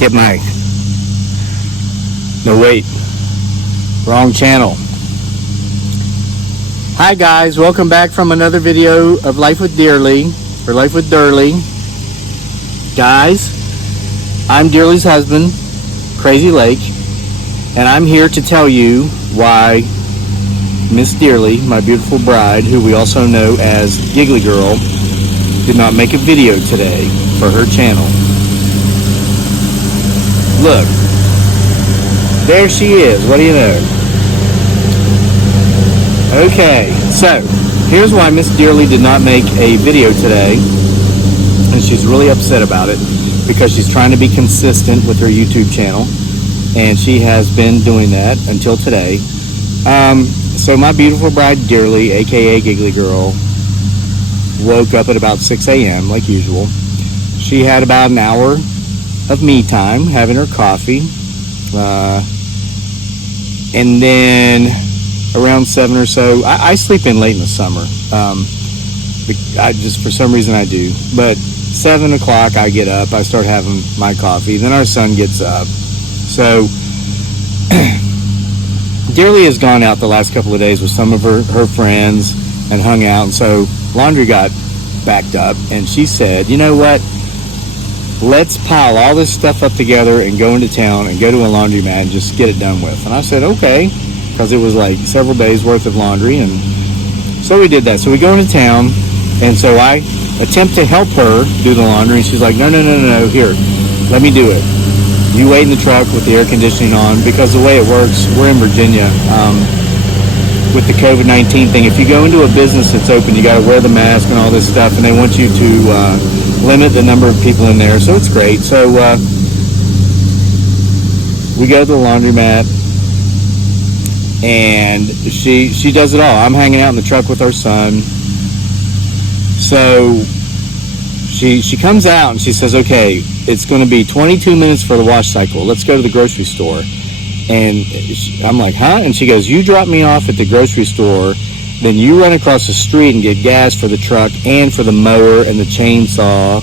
Get my... No, wait. Wrong channel. Hi guys, welcome back from another video of Life with Dearly, or Life with Durley. Guys, I'm Dearly's husband, Crazy Lake, and I'm here to tell you why Miss Dearly, my beautiful bride, who we also know as Giggly Girl, did not make a video today for her channel. Look, there she is. What do you know? Okay, so here's why Miss Dearly did not make a video today, and she's really upset about it because she's trying to be consistent with her YouTube channel, and she has been doing that until today. So my beautiful bride Dearly, aka Giggly Girl, woke up at about 6 a.m. like usual. She had about an hour of me time, having her coffee, and then around 7 or so, I sleep in late in the summer. I just, for some reason I do, but 7 o'clock I get up, I start having my coffee, then our son gets up. So Dearly has gone out the last couple of days with some of her friends and hung out, and so laundry got backed up, and she said, you know what, let's pile all this stuff up together and go into town and go to a laundromat and just get it done with. And I said, okay, because it was like several days worth of laundry, and so we did that. So we go into town, and so I attempt to help her do the laundry, and she's like, no, here, let me do it. You wait in the truck with the air conditioning on, because the way it works, we're in Virginia, with the COVID-19 thing, if you go into a business that's open, you got to wear the mask and all this stuff, and they want you to limit the number of people in there, so it's great. So we go to the laundromat, and she does it all. I'm hanging out in the truck with our son. So she comes out and she says, okay, it's going to be 22 minutes for the wash cycle. Let's go to the grocery store. And I'm like, huh? And she goes, you drop me off at the grocery store, then you run across the street and get gas for the truck and for the mower and the chainsaw,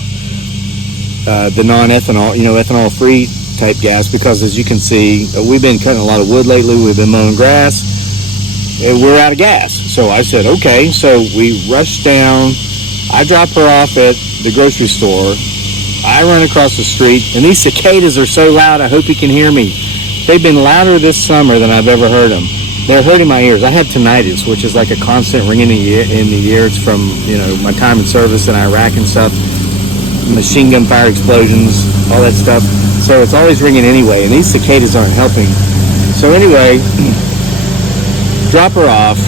the non-ethanol, ethanol-free type gas, because as you can see, we've been cutting a lot of wood lately, we've been mowing grass, and we're out of gas. So I said, okay, so we rush down, I drop her off at the grocery store, I run across the street, and these cicadas are so loud, I hope you can hear me. They've been louder this summer than I've ever heard them. They're hurting my ears. I have tinnitus, which is like a constant ringing in the ear. It's from, my time in service in Iraq and stuff, machine gun fire explosions, all that stuff. So it's always ringing anyway, and these cicadas aren't helping. So anyway, drop her off.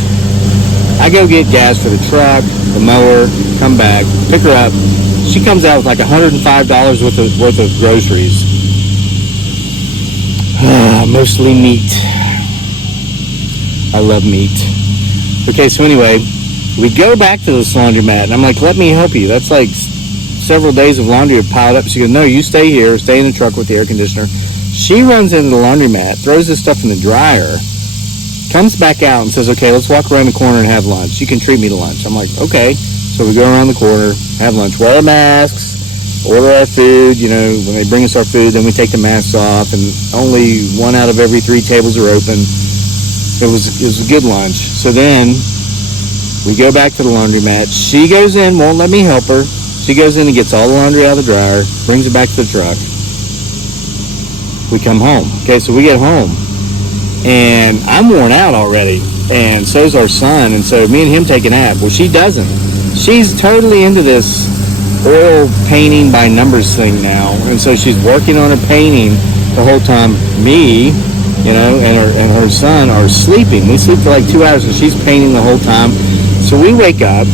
I go get gas for the truck, the mower, come back, pick her up. She comes out with like $105 worth of groceries. Mostly meat. I love meat. Okay, so anyway, we go back to this laundromat, and I'm like, let me help you. That's like several days of laundry have piled up. She goes, no, you stay here, stay in the truck with the air conditioner. She runs into the laundromat, throws this stuff in the dryer, comes back out and says, okay, let's walk around the corner and have lunch. You can treat me to lunch. I'm like, okay. So we go around the corner, have lunch, wear masks, order our food. When they bring us our food, then we take the masks off, and only 1 out of every 3 tables are open. It was a good lunch. So then we go back to the laundromat. She goes in, won't let me help her. She goes in and gets all the laundry out of the dryer, brings it back to the truck. We come home. Okay, so we get home, and I'm worn out already, and so's our son, and so me and him take a nap. Well, she doesn't. She's totally into this oil painting by numbers thing now, and so she's working on her painting the whole time. Me, and her son are sleeping. We sleep for like 2 hours, and she's painting the whole time. So we wake up,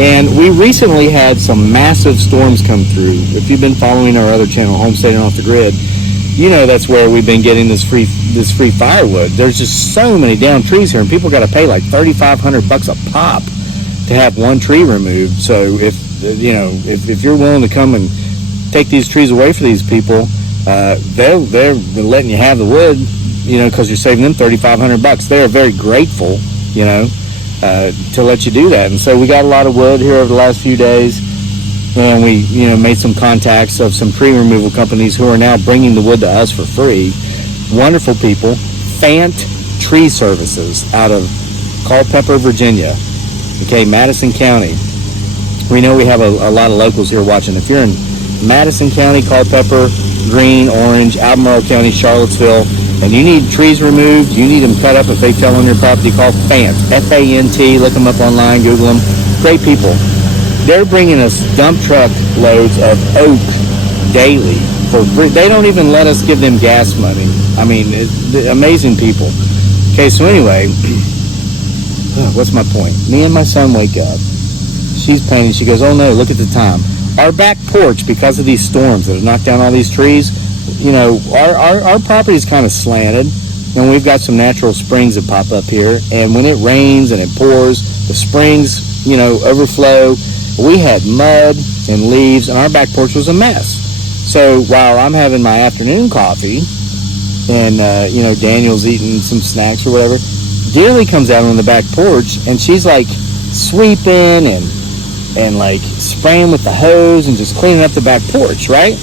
and we recently had some massive storms come through. If you've been following our other channel, Homesteading Off the Grid, that's where we've been getting this free firewood. There's just so many down trees here, and people got to pay like $3,500 a pop to have one tree removed. So if you're willing to come and take these trees away for these people, they're letting you have the wood, because you're saving them $3,500. They are very grateful, to let you do that. And so we got a lot of wood here over the last few days. And we, made some contacts of some tree removal companies who are now bringing the wood to us for free. Wonderful people. Fant Tree Services out of Culpeper, Virginia. Okay, Madison County. We know we have a lot of locals here watching. If you're in Madison County, Culpeper, Greene, Orange, Albemarle County, Charlottesville, and you need trees removed, you need them cut up if they fell on your property, call Fant, F-A-N-T, look them up online, Google them. Great people. They're bringing us dump truck loads of oak daily for free. They don't even let us give them gas money. I mean, amazing people. Okay, so anyway, what's my point? Me and my son wake up. She's painting. She goes, oh no, look at the time. Our back porch, because of these storms that have knocked down all these trees, our property is kind of slanted, and we've got some natural springs that pop up here. And when it rains and it pours, the springs, overflow. We had mud and leaves, and our back porch was a mess. So while I'm having my afternoon coffee, and Daniel's eating some snacks or whatever, Dearly comes out on the back porch, and she's like sweeping and like spraying with the hose and just cleaning up the back porch, right?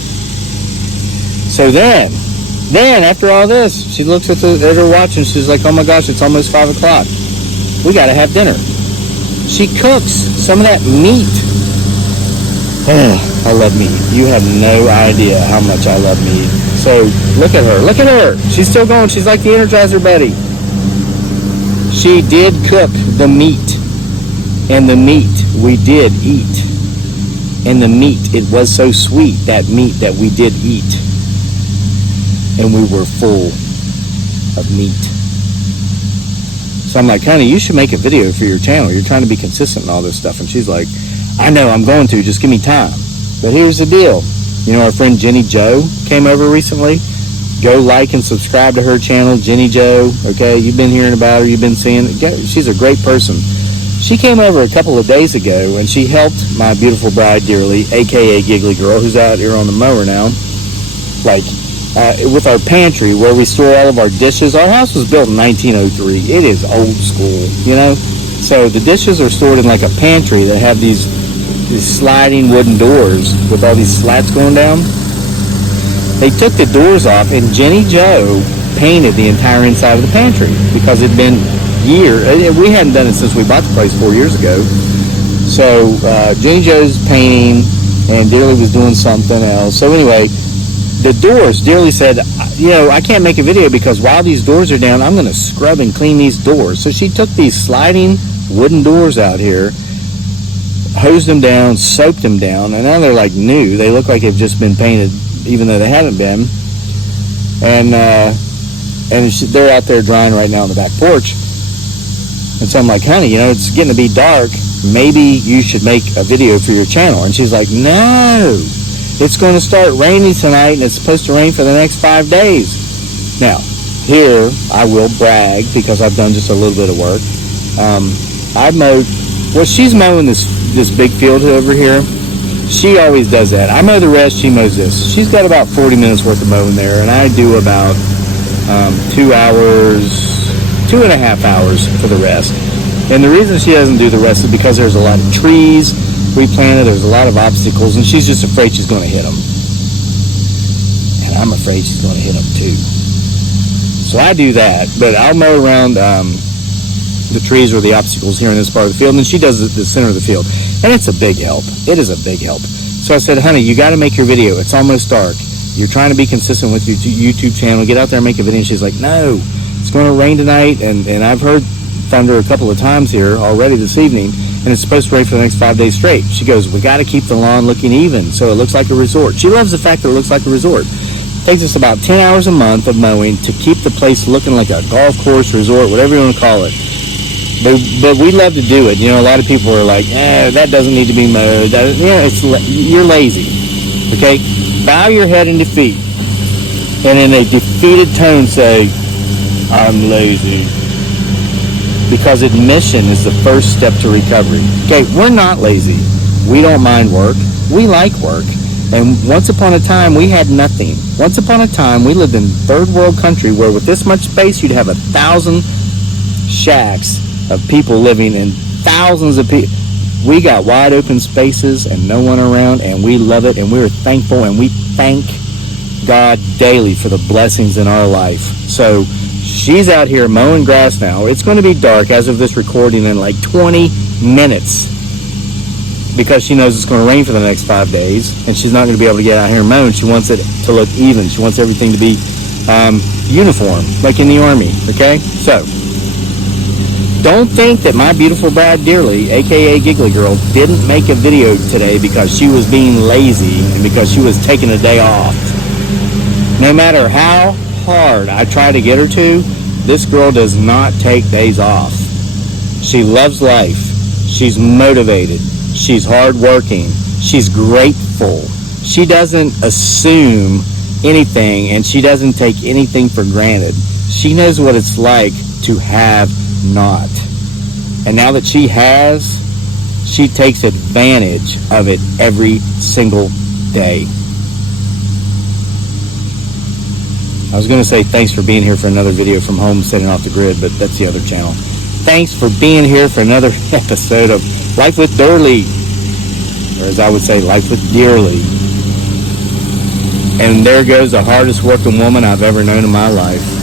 So then after all this, she looks at her watch and she's like, oh my gosh, it's almost 5 o'clock. We got to have dinner. She cooks some of that meat. Oh, I love meat. You have no idea how much I love meat. So look at her. Look at her. She's still going. She's like the Energizer Buddy. She did cook the meat. And the meat we did eat. And the meat, it was so sweet, that meat that we did eat. And we were full of meat. So I'm like, honey, you should make a video for your channel. You're trying to be consistent and all this stuff. And she's like, I know, I'm going to. Just give me time. But here's the deal. Our friend Jenny Jo came over recently. Go like and subscribe to her channel, Jenny Jo. Okay, you've been hearing about her. You've been seeing it. She's a great person. She came over a couple of days ago, and she helped my beautiful bride, Dearly, a.k.a. Giggly Girl, who's out here on the mower now, with our pantry where we store all of our dishes. Our house was built in 1903. It is old school, So the dishes are stored in like a pantry that have these sliding wooden doors with all these slats going down. They took the doors off, and Jenny Jo painted the entire inside of the pantry because it'd been years. We hadn't done it since we bought the place 4 years ago. So Jenny Jo's painting, and Dearly was doing something else. So anyway, the doors, Dearly said, I can't make a video because while these doors are down, I'm going to scrub and clean these doors. So she took these sliding wooden doors out here, hosed them down, soaked them down, and now they're like new. They look like they've just been painted, even though they haven't been. And they're out there drying right now on the back porch. And so I'm like, honey, it's getting to be dark. Maybe you should make a video for your channel. And she's like, no, it's going to start raining tonight, and it's supposed to rain for the next 5 days. Now, here I will brag because I've done just a little bit of work. I mowed. Well, she's mowing this big field over here. She always does that. I mow the rest. She mows this. She's got about 40 minutes worth of mowing there, and I do about 2 hours. 2.5 hours for the rest. And the reason she doesn't do the rest is because there's a lot of trees replanted, there's a lot of obstacles, and she's just afraid she's going to hit them. And I'm afraid she's going to hit them too. So I do that, but I'll mow around the trees or the obstacles here in this part of the field, and she does the center of the field. And it's a big help. It is a big help. So I said, honey, you got to make your video. It's almost dark. You're trying to be consistent with your YouTube channel. Get out there and make a video. And she's like, no. It's going to rain tonight, and I've heard thunder a couple of times here already this evening, and it's supposed to rain for the next 5 days straight. She goes, we got to keep the lawn looking even so it looks like a resort. She loves the fact that it looks like a resort. It takes us about 10 hours a month of mowing to keep the place looking like a golf course, resort, whatever you want to call it. But we love to do it. A lot of people are like, that doesn't need to be mowed. You're lazy. Okay? Bow your head in defeat, and in a defeated tone say, I'm lazy. Because admission is the first step to recovery. Okay, we're not lazy. We don't mind work. We like work. And once upon a time, we had nothing. Once upon a time, we lived in third world country where with this much space, you'd have 1,000 shacks of people living in thousands of people. We got wide open spaces and no one around, and we love it, and we're thankful, and we thank God daily for the blessings in our life. So she's out here mowing grass now. It's going to be dark as of this recording in like 20 minutes because she knows it's going to rain for the next 5 days, and she's not going to be able to get out here and mow, and she wants it to look even. She wants everything to be uniform, like in the Army, okay? So don't think that my beautiful Brad Dearly, aka Giggly Girl, didn't make a video today because she was being lazy and because she was taking a day off. No matter how hard I try to get her to, this girl does not take days off. She loves life. She's motivated. She's hardworking. She's grateful. She doesn't assume anything, and she doesn't take anything for granted. She knows what it's like to have not. And now that she has, she takes advantage of it every single day. I was going to say thanks for being here for another video from home, setting off the grid, but that's the other channel. Thanks for being here for another episode of Life with Dearly, or as I would say, Life with Dearly. And there goes the hardest working woman I've ever known in my life.